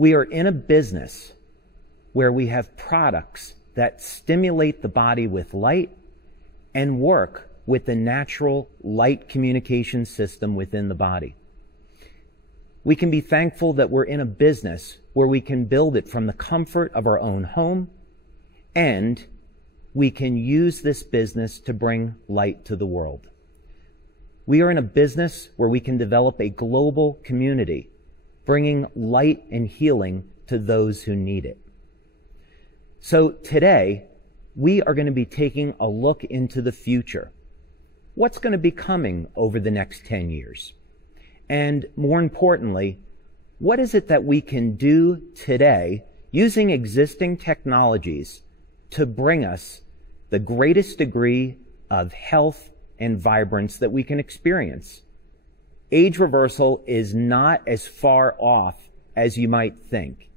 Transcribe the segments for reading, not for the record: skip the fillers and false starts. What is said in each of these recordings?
We are in a business where we have products that stimulate the body with light and work with the natural light communication system within the body. We can be thankful that we're in a business where we can build it from the comfort of our own home, and we can use this business to bring light to the world. We are in a business where we can develop a global community, bringing light and healing to those who need it. So today, we are going to be taking a look into the future. What's going to be coming over the next 10 years? And more importantly, what is it that we can do today using existing technologies to bring us the greatest degree of health and vibrance that we can experience? Age reversal is not as far off as you might think.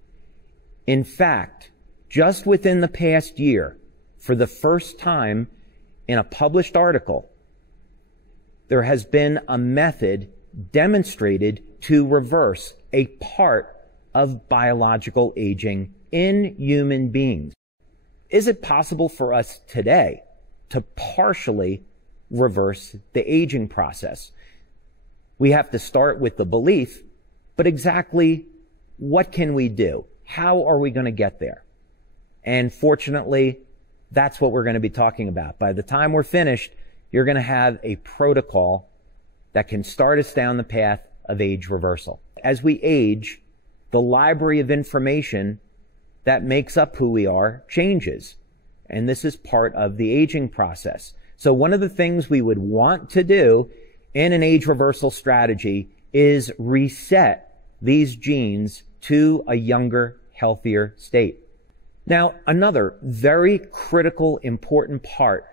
In fact, just within the past year, for the first time in a published article, there has been a method demonstrated to reverse a part of biological aging in human beings. Is it possible for us today to partially reverse the aging process? We have to start with the belief, but exactly what can we do? How are we going to get there? And fortunately, that's what we're going to be talking about. By the time we're finished, you're going to have a protocol that can start us down the path of age reversal. As we age, the library of information that makes up who we are changes. And this is part of the aging process. So one of the things we would want to do in an age reversal strategy is reset these genes to a younger, healthier state. Now, another very critical, important part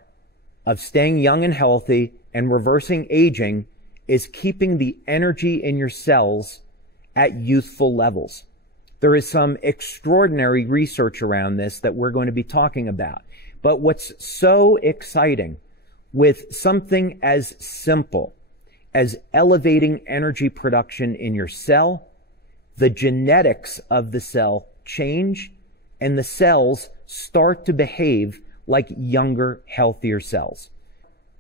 of staying young and healthy and reversing aging is keeping the energy in your cells at youthful levels. There is some extraordinary research around this that we're going to be talking about. But what's so exciting with something as simple as elevating energy production in your cell, the genetics of the cell change, and the cells start to behave like younger, healthier cells.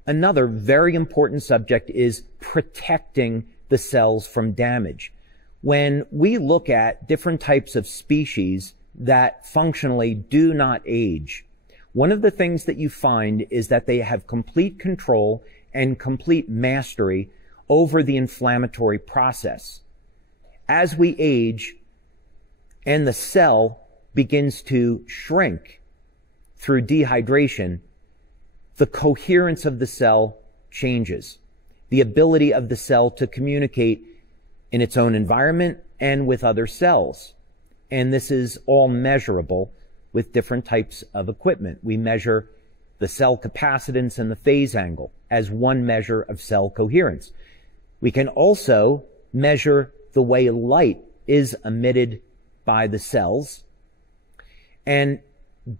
Another very important subject is protecting the cells from damage. When we look at different types of species that functionally do not age, one of the things that you find is that they have complete control and complete mastery over the inflammatory process. As we age and the cell begins to shrink through dehydration, the coherence of the cell changes. The ability of the cell to communicate in its own environment and with other cells. And this is all measurable with different types of equipment. We measure the cell capacitance and the phase angle as one measure of cell coherence. We can also measure the way light is emitted by the cells. And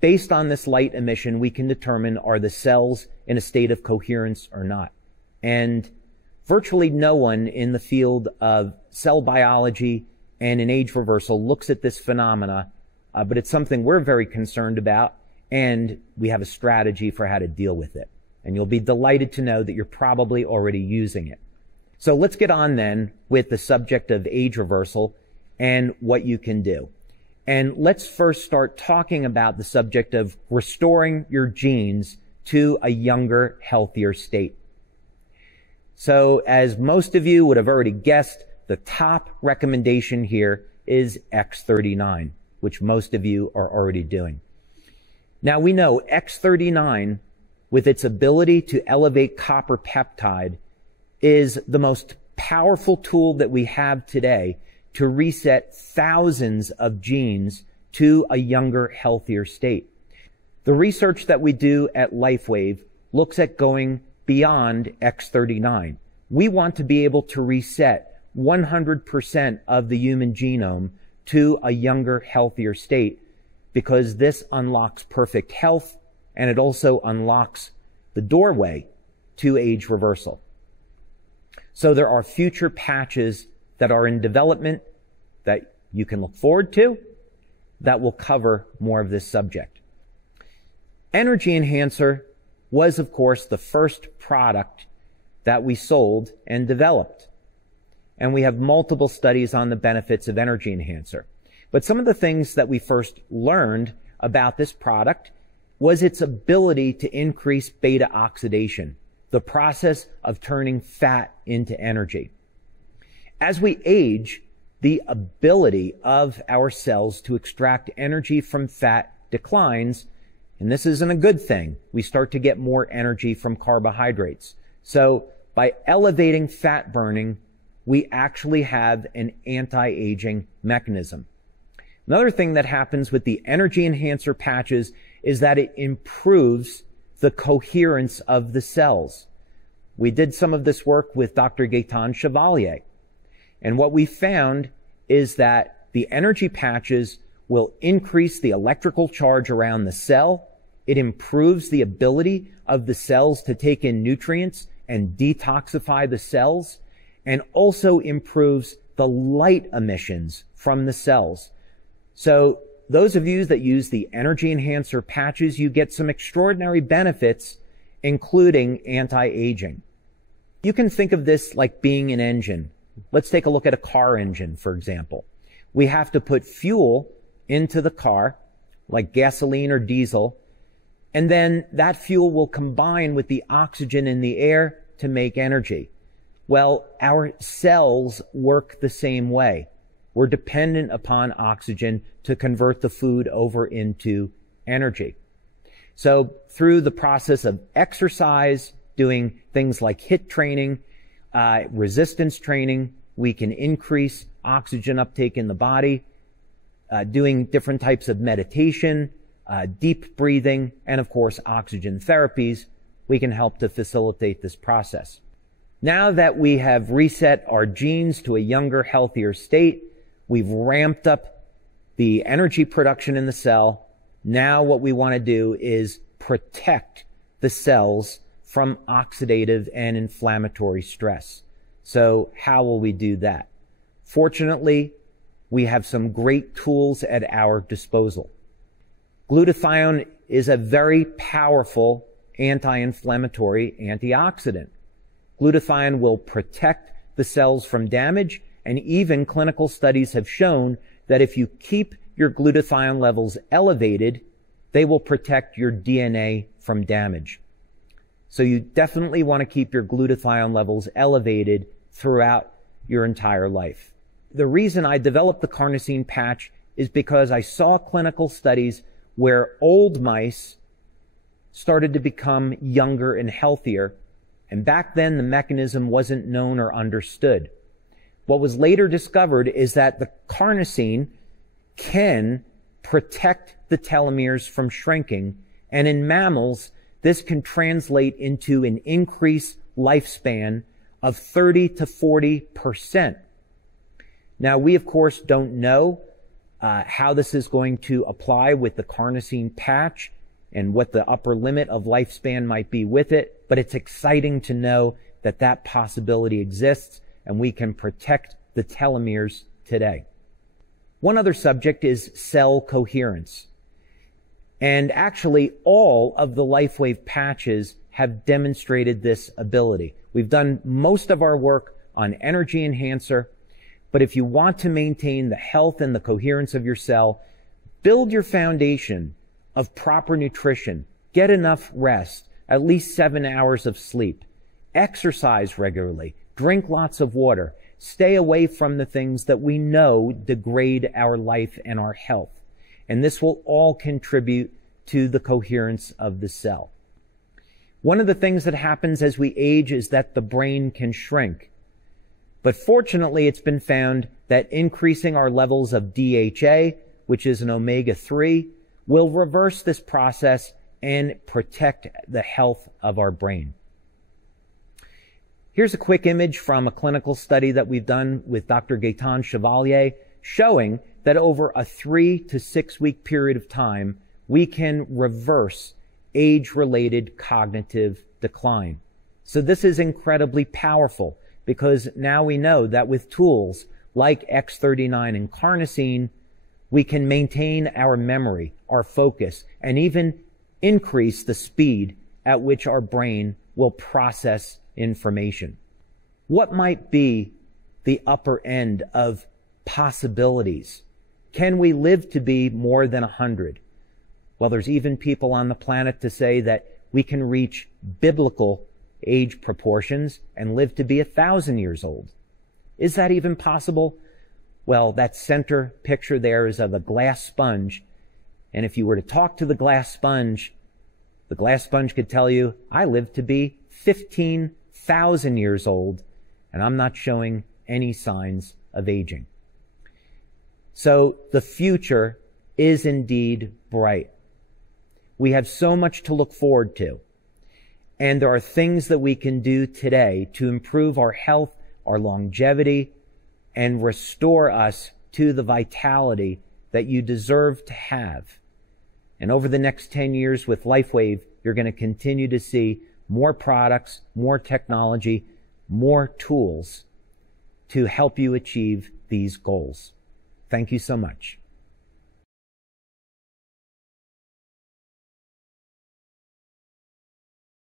based on this light emission, we can determine are the cells in a state of coherence or not. And virtually no one in the field of cell biology and in age reversal looks at this phenomena, but it's something we're very concerned about, and we have a strategy for how to deal with it. And you'll be delighted to know that you're probably already using it. So let's get on then with the subject of age reversal and what you can do. And let's first start talking about the subject of restoring your genes to a younger, healthier state. So as most of you would have already guessed, the top recommendation here is X39, which most of you are already doing. Now we know X39, with its ability to elevate copper peptide, is the most powerful tool that we have today to reset thousands of genes to a younger, healthier state. The research that we do at LİFEWAVE looks at going beyond X39. We want to be able to reset 100% of the human genome to a younger, healthier state, because this unlocks perfect health, and it also unlocks the doorway to age reversal. So there are future patches that are in development that you can look forward to that will cover more of this subject. Energy Enhancer was, of course, the first product that we sold and developed. And we have multiple studies on the benefits of Energy Enhancer. But some of the things that we first learned about this product was its ability to increase beta oxidation, the process of turning fat into energy. As we age, the ability of our cells to extract energy from fat declines, and this isn't a good thing. We start to get more energy from carbohydrates. So by elevating fat burning, we actually have an anti-aging mechanism. Another thing that happens with the Energy Enhancer patches is that it improves the coherence of the cells. We did some of this work with Dr. Gaetan Chevalier. And what we found is that the energy patches will increase the electrical charge around the cell. It improves the ability of the cells to take in nutrients and detoxify the cells, and also improves the light emissions from the cells. So those of you that use the Energy Enhancer patches, you get some extraordinary benefits, including anti-aging. You can think of this like being an engine. Let's take a look at a car engine, for example. We have to put fuel into the car, like gasoline or diesel, and then that fuel will combine with the oxygen in the air to make energy. Well, our cells work the same way. We're dependent upon oxygen to convert the food over into energy. So through the process of exercise, doing things like HIIT training, resistance training, we can increase oxygen uptake in the body, doing different types of meditation, deep breathing, and of course oxygen therapies, we can help to facilitate this process. Now that we have reset our genes to a younger, healthier state, we've ramped up the energy production in the cell. Now what we want to do is protect the cells from oxidative and inflammatory stress. So how will we do that? Fortunately, we have some great tools at our disposal. Glutathione is a very powerful anti-inflammatory antioxidant. Glutathione will protect the cells from damage, and even clinical studies have shown that if you keep your glutathione levels elevated, they will protect your DNA from damage. So you definitely want to keep your glutathione levels elevated throughout your entire life. The reason I developed the carnosine patch is because I saw clinical studies where old mice started to become younger and healthier, and back then the mechanism wasn't known or understood. What was later discovered is that the carnosine can protect the telomeres from shrinking, and in mammals, this can translate into an increased lifespan of 30 to 40%. Now, we of course don't know how this is going to apply with the carnosine patch and what the upper limit of lifespan might be with it, but it's exciting to know that that possibility exists and we can protect the telomeres today. One other subject is cell coherence. And actually, all of the LifeWave patches have demonstrated this ability. We've done most of our work on Energy Enhancer, but if you want to maintain the health and the coherence of your cell, build your foundation of proper nutrition, get enough rest, at least 7 hours of sleep, exercise regularly, drink lots of water, stay away from the things that we know degrade our life and our health. And this will all contribute to the coherence of the cell. One of the things that happens as we age is that the brain can shrink. But fortunately, it's been found that increasing our levels of DHA, which is an omega-3, will reverse this process and protect the health of our brain. Here's a quick image from a clinical study that we've done with Dr. Gaetan Chevalier showing that over a 3 to 6 week period of time, we can reverse age-related cognitive decline. So this is incredibly powerful because now we know that with tools like X39 and carnosine, we can maintain our memory, our focus, and even increase the speed at which our brain will process information. What might be the upper end of possibilities? Can we live to be more than 100? Well, there's even people on the planet to say that we can reach biblical age proportions and live to be 1,000 years old. Is that even possible? Well, that center picture there is of a glass sponge. And if you were to talk to the glass sponge could tell you, I live to be 15,000 years old, and I'm not showing any signs of aging. So the future is indeed bright. We have so much to look forward to. And there are things that we can do today to improve our health, our longevity, and restore us to the vitality that you deserve to have. And over the next 10 years with LifeWave, you're going to continue to see more products, more technology, more tools to help you achieve these goals. Thank you so much.